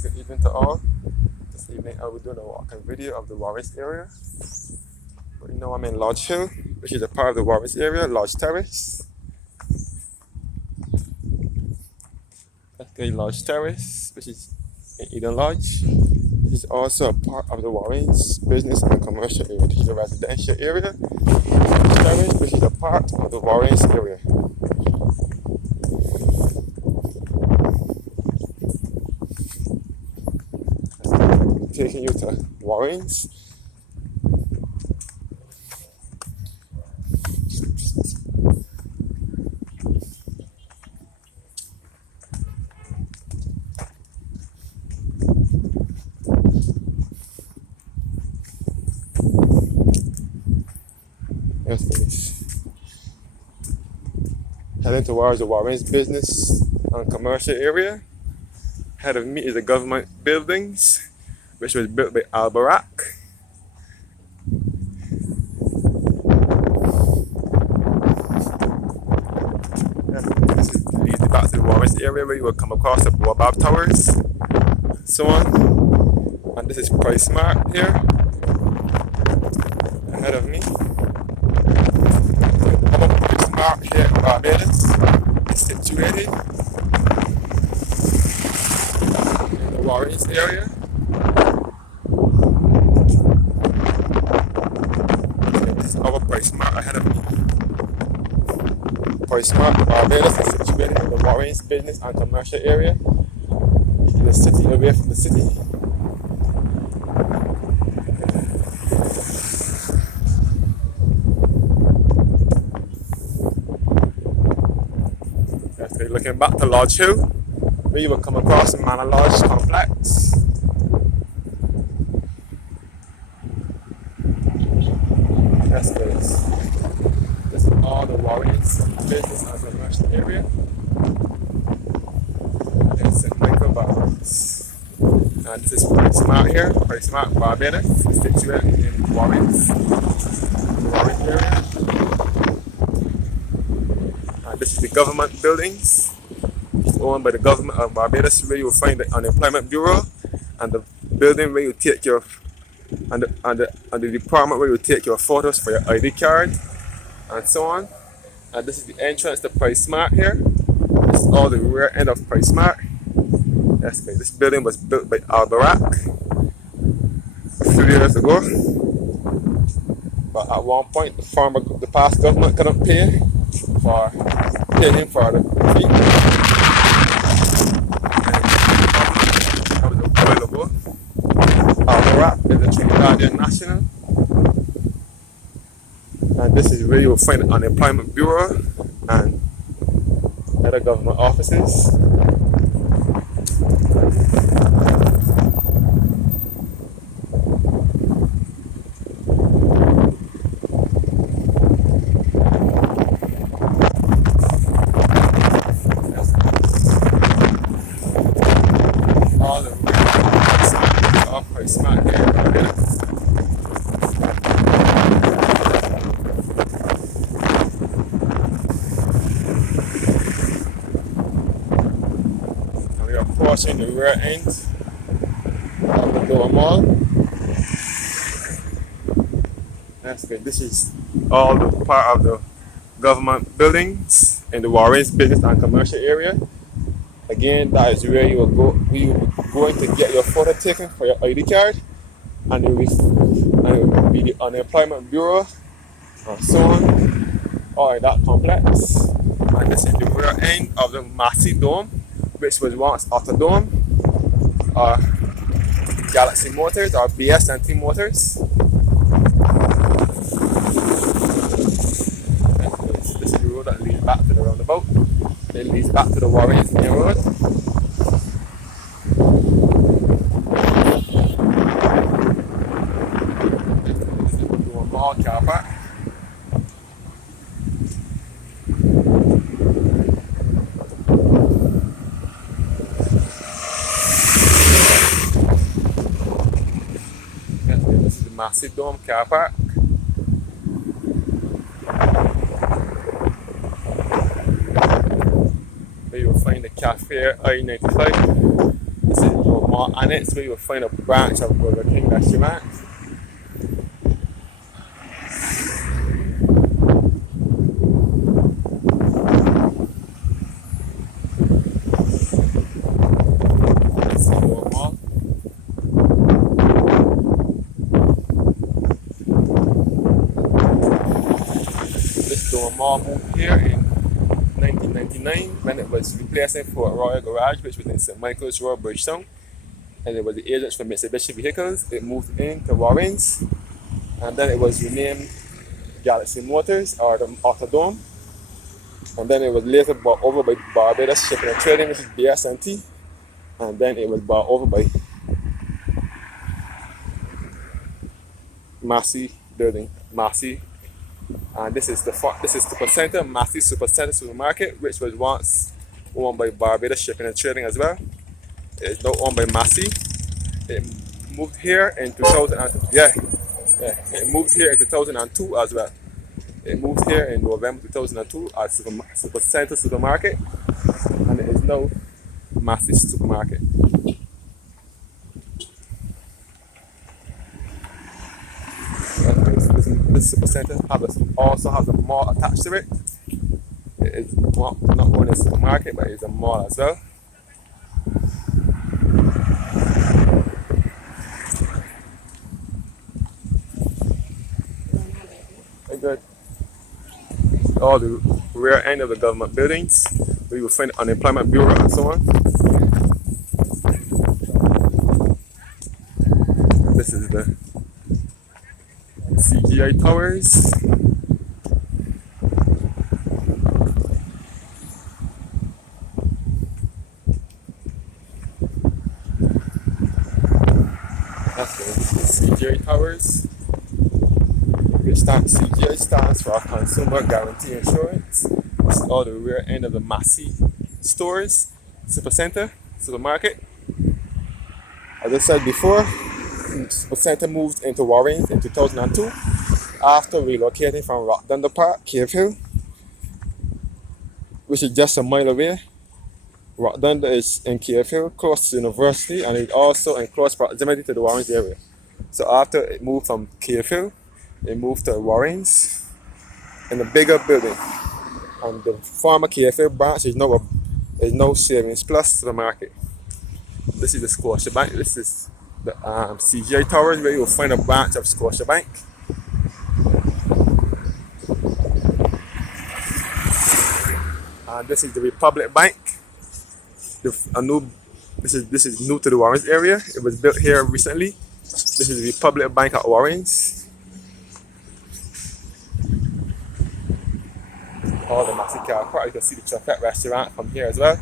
Good evening to all. This evening I will be doing a walking video of the Warrens area. Right now I'm in Lodge Hill, which is a part of the Warrens area, Lodge Terrace. Okay, Lodge Terrace, which is in Eden Lodge. This is also a part of the Warrens business and commercial area. This is a residential area. Lodge Terrace, which is a part of the Warrens area. Taking you to Warrens. Yes, please. Heading towards the Warrens business and commercial area. Ahead of me is the government buildings, which was built by Al-Barak. This leads you back to the Warrens area where you will come across the Baobab Towers, and so on. And this is Price Mart here, ahead of me. The Price Mart here in Barbados is situated in the Warrens area. Our Price Mart ahead of me. Price Mart Barbados is situated in the Warrens business and commercial area. In the city, away from the city. Okay, looking back to Lodge Hill, where you will come across the Manor Lodge complex. Yes, please. This is all the Warrens business and commercial area in St. Michael, Barbados. And this is Price Mart here, Price Mart Barbados, situated in Warrens area. And this is the government buildings. It's owned by the government of Barbados, where you will find the Unemployment Bureau, and the building where you take your and the department where you take your photos for your ID card and so on. And this is the entrance to Price Mart here. This is all the rear end of Price Mart. Yes, this building was built by Al-Barak a few years ago. But at one point the past government couldn't pay him for the fee. And that was a while ago. Al-Barak is a Trinidadian national. And this is where you will find the Unemployment Bureau and other government offices. All the way are Price Mart here. Approaching the rear end of the Door Mall. That's good. This is all the part of the government buildings in the Warrens business and commercial area. Again, that is where you will go. We will be going to get your photo taken for your ID card, and it will be the Unemployment Bureau and so on, all in that complex. And this is the rear end of the Massey Dome, which was once Autodome, or Galaxy Motors, or BS&T Motors. This is the road that leads back to the roundabout. It leads back to the Warrens main road. This is the mall car park. This is the Massive Dome car park. Where you will find the cafe I-95. This is mall annex where you will find a branch of Burger King restaurant. Let's see more mall. This door mall moved here in 1999 when it was replacing for a Royal Garage, which was in St. Michael's Road, Bridgetown. And it was the agents for Mitsubishi Vehicles. It moved into Warrens, and then it was renamed Galaxy Motors or the Autodome. And then it was later bought over by Barbados Shipping and Trading, which is BS&T. And then it was bought over by Massey Building, Massey. And this is the Supercenter, Massey Supercenter Supermarket, which was once owned by Barbados Shipping and Trading as well. It is now owned by Massey. It moved here in 2002. It moved here in 2002 as well. It moved here in November 2002 as Supercenter Supermarket, and it is now Massey Supermarket. This Supercenter also has a mall attached to it. It is not only a supermarket, but it's a mall as well. Very good. All the rear end of the government buildings, where you will find the unemployment bureau and so on. This is the CGI towers. That's the CGI towers. CGI stands for Consumer Guarantee Insurance. This is all the rear end of the Massey stores, Supercenter, supermarket. As I said before, Supercenter moved into Warrens in 2002 after relocating from Rockdundle Park, Cave Hill, which is just a mile away. Rockdundle is in Cave Hill, close to the university, and it's also in close proximity to the Warrens area. So after it moved from Cave Hill, it moved to Warrens in a bigger building. And the former Cave Hill branch is now Savings Plus supermarket. This is the Scotiabank. This is the CGI Towers, where you will find a branch of Scotiabank. And this is the Republic Bank. This is new to the Warrens area. It was built here recently. This is the Republic Bank at Warrens. All the Massey car park. You can see the Chocolate restaurant from here as well.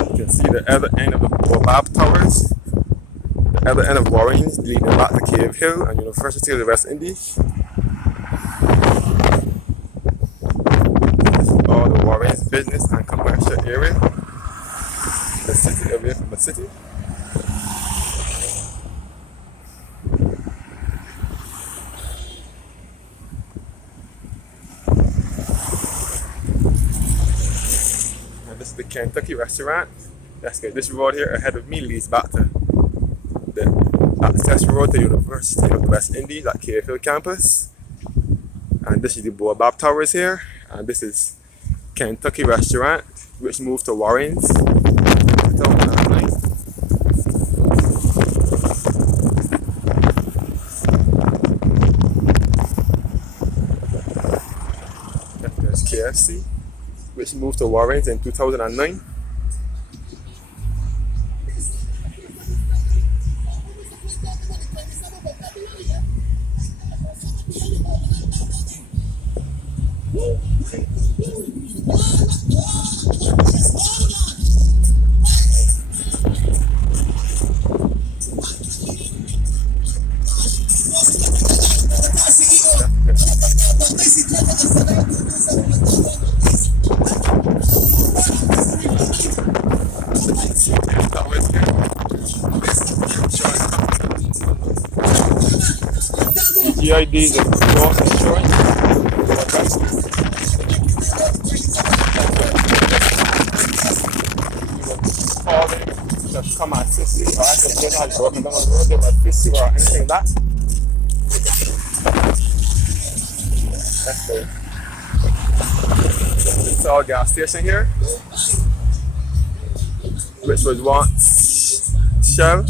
You can see the other end of the Bob Towers, the other end of Warrens, leading back to Cave Hill and University of the West Indies. This is all the Warrens business and commercial area. The city, away from the city. This is the Kentucky restaurant. That's good. This road here ahead of me leads back to the access road to University of the West Indies at Cave Hill campus. And this is the Boab Towers here. And this is Kentucky restaurant, which moved to Warrens in 2009. There's KFC, which moved to Warrens in 2009. CGID is a cross insurance. to come and assist you, or I can get on broken down the road, they will assist you or anything like that. That's good. This is our gas station here, which was once Shell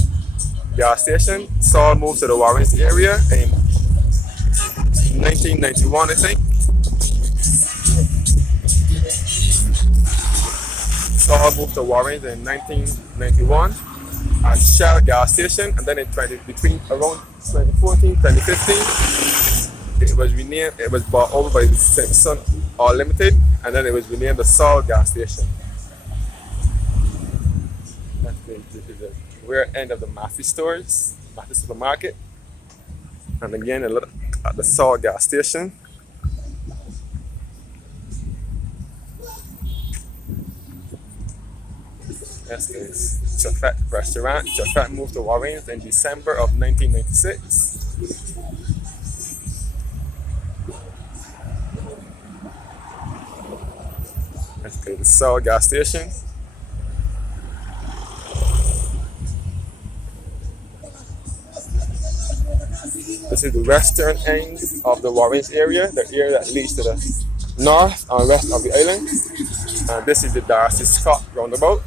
gas station. Saul moved to the Warrens area in 1991, I think. Saul moved to Warrens in 1991 and Shell gas station, and then between around 2014, 2015, it was renamed. It was bought over by Simpson Oil Limited, and then it was renamed the Saul gas station. This is the rear end of the Massey stores, Massey supermarket, and again a look at the Saul gas station. That's the Chafet restaurant. Chafet moved to Warrens in December of 1996. That's the Saul gas station. This is the western end of the Warrens area, the area that leads to the north and west of the island. And this is the Darcy Scott roundabout,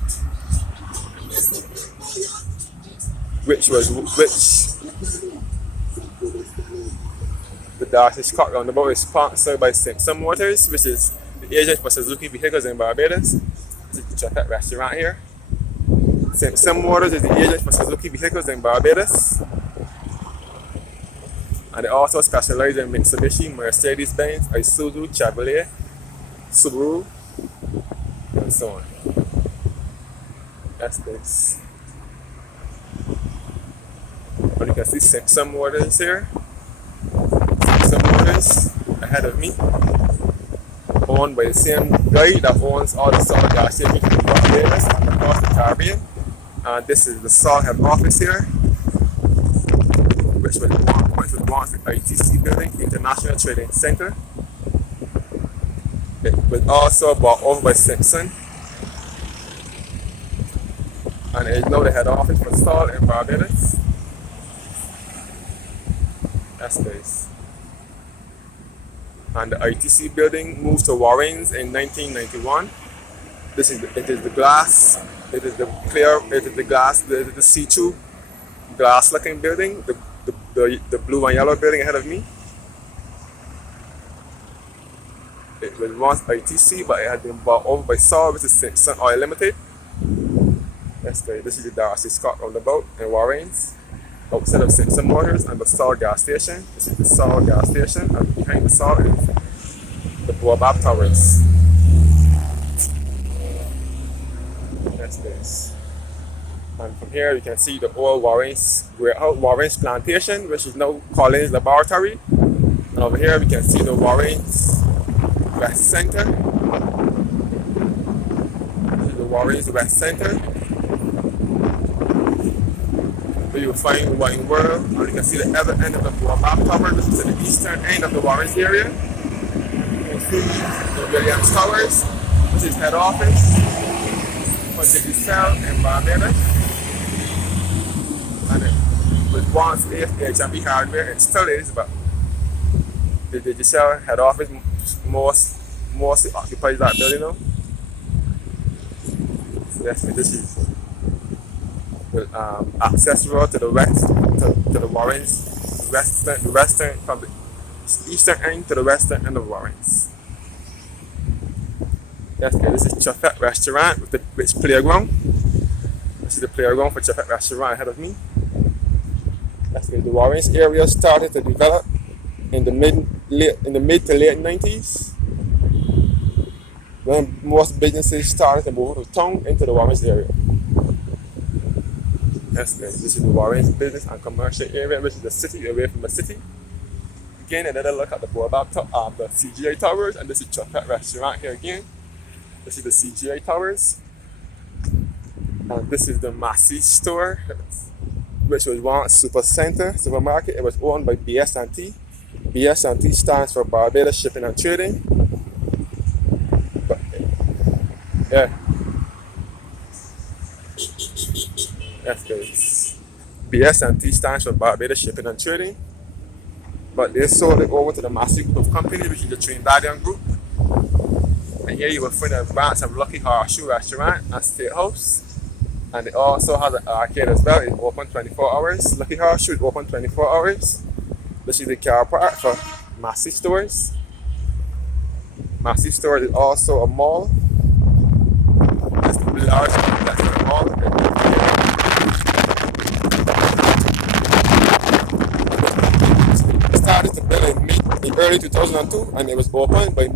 which the Darcy Scott roundabout is sponsored by Simpson Motors, which is the agent for Suzuki vehicles in Barbados. This is the Chafet restaurant here. Simpson Motors is the agent for Suzuki vehicles in Barbados. And they also specialize in Mitsubishi, Mercedes-Benz, Isuzu, Chevrolet, Subaru, and so on. That's this. And you can see Simpson Motors here. Simpson Motors ahead of me, owned by the same guy that owns all the Saul gas stations in Barbados and across the Caribbean. And this is the Saul head office here, which was once the ITC building, International Trading Center. It was also bought over by Simpson, and it is now the head office for Saul in Barbados. That's nice. And the ITC building moved to Warrens in 1991. It is the glass, it is the clear, it is the glass, the see-through glass-looking building, the blue and yellow building ahead of me. It was once ITC, but it had been bought over by Saul, which is Simpson Oil Limited. That's great. This is the Darcy Scott roundabout in Warrens, outside of Simpson Motors and the Saul gas station. This is the Saul gas station, and behind the Saul is the Baobab Towers. That's this. And from here you can see the old Warrens plantation, which is now Collins Laboratory. And over here we can see the Warrens West Center. This is the Warrens West Center, where you will find Wine World. And you can see the other end of the Baobab Tower. This is the eastern end of the Warrens area. You can see the Williams Towers. This is head office for Digicel in Barbados. And it was once H&B Hardware, it still is, but the Digicel head office mostly occupies that building now. So this is the access road to the west, to the Warrens, western from the eastern end to the western end of Warrens. Yes, okay, this is Chafet restaurant with the rich playground. This is the playground for Chafet restaurant ahead of me. That's okay, the Warrens area started to develop in the mid to late 90s, when most businesses started to move to town into the Warrens area. That's good. This is the Warrens business and commercial area, which is the city away from the city. Again, another look at the Baobab the CGI Towers, and this is Chafet restaurant here again. This is the CGI Towers. And this is the Massey store, which was once supermarket. It was owned by BS&T. BS&T stands for Barbados Shipping and Trading. But, yeah. That's good. BS&T stands for Barbados Shipping and Trading, but they sold it over to the Massey Group of Company, which is the Trinidadian group. And here you will find a branch of Lucky Horseshoe Restaurant and Steakhouse. And it also has an arcade as well. It's open 24 hours. Lucky Horseshoe is open 24 hours. This is the car park for Massey Stores. Massey Stores is also a mall. It's the largest complex in the mall. It started to build in early 2002 and it was opened by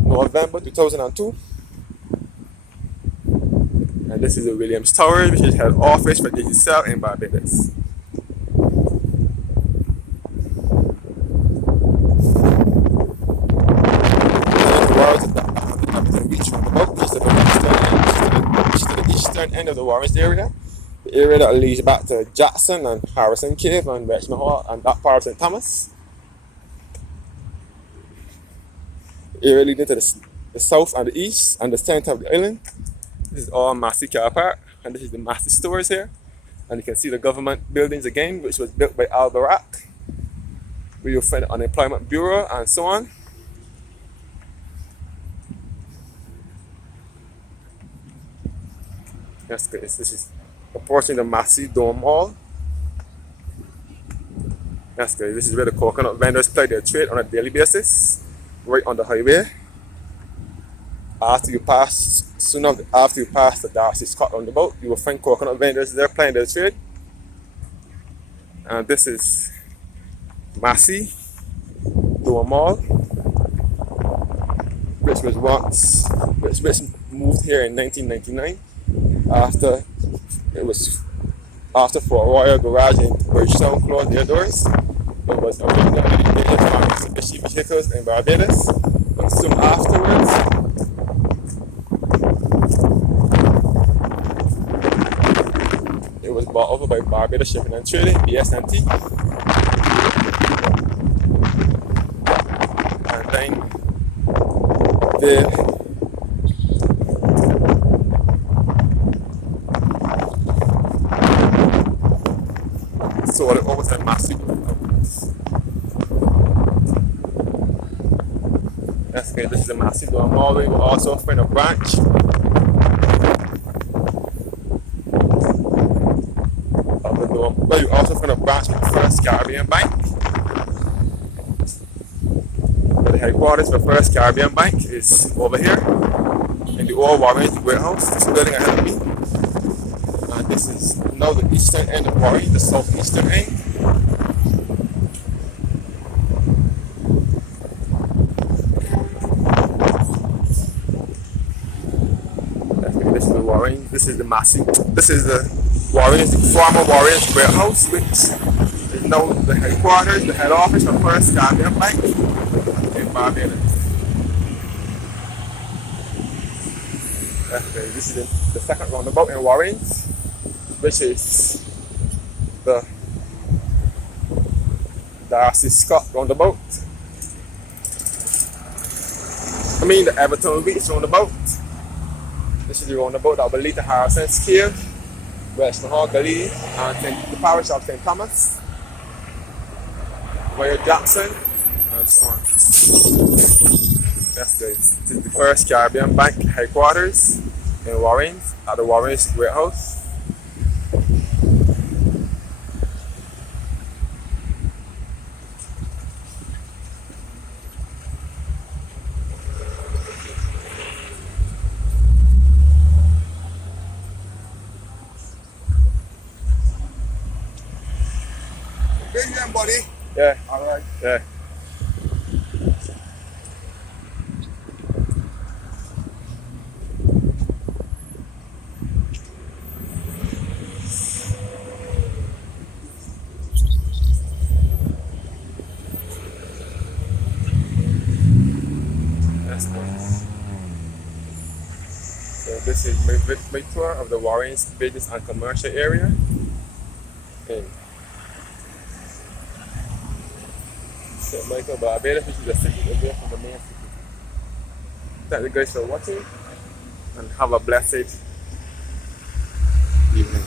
November 2002. And this is the Williams Tower, which is head office for Digicel in Barbados. The eastern end of the Warrens area, the area that leads back to Jackson and Harrison Cave and Richmond Hall and that part of St. Thomas. The area leading to the south and the east and the center of the island. This is all Massey Car Park, and this is the Massey Stores here. And you can see the government buildings again, which was built by Al Barak, where you'll find the Unemployment Bureau and so on. That's good. This is a portion of the Massey Dome Mall. That's good. This is where the coconut vendors play their trade on a daily basis, right on the highway. After you pass the Darcy Scott roundabout, you will find coconut vendors there playing their trade. And this is Massey Dome Mall, which moved here in 1999 after Fort Royal Garage in Bridgetown closed their doors. It was originally dedicated for Mitsubishi vehicles in Barbados, but soon afterwards, it was bought over by Barbados Shipping and Trading, BS&T. And then they sold it over to the Massey Group companies. That's good. This is the Massey Dome Mall. We will also find a branch of the Dome. Well, you also find a branch of the First Caribbean Bank. But the headquarters for First Caribbean Bank is over here in the old Warrens warehouse. This building ahead of me. And this is now the eastern end of Warren, the southeastern end. This is the Warren. This is the Massey. This is the Warrens, the former Warrens warehouse, which is now the headquarters, the head office of First Caribbean Bank in Barbados. Okay, this is the second roundabout in Warrens, which is the Darcy Scott roundabout. I mean the Everton Beach roundabout. This is the roundabout that will lead to Harrison's Cave, Richmond Hall Gully, and the parish of St. Thomas, Royal Jackson, and so on. That's good. This is the First Caribbean Bank headquarters in Warrens, at the Warrens warehouse. Big man, buddy. Yeah. All right. Yeah. That's nice. So this is my tour of the Warrens business and commercial area. In St. Michael, Barbados, which is the city away from the main city. Thank you guys for watching and have a blessed evening.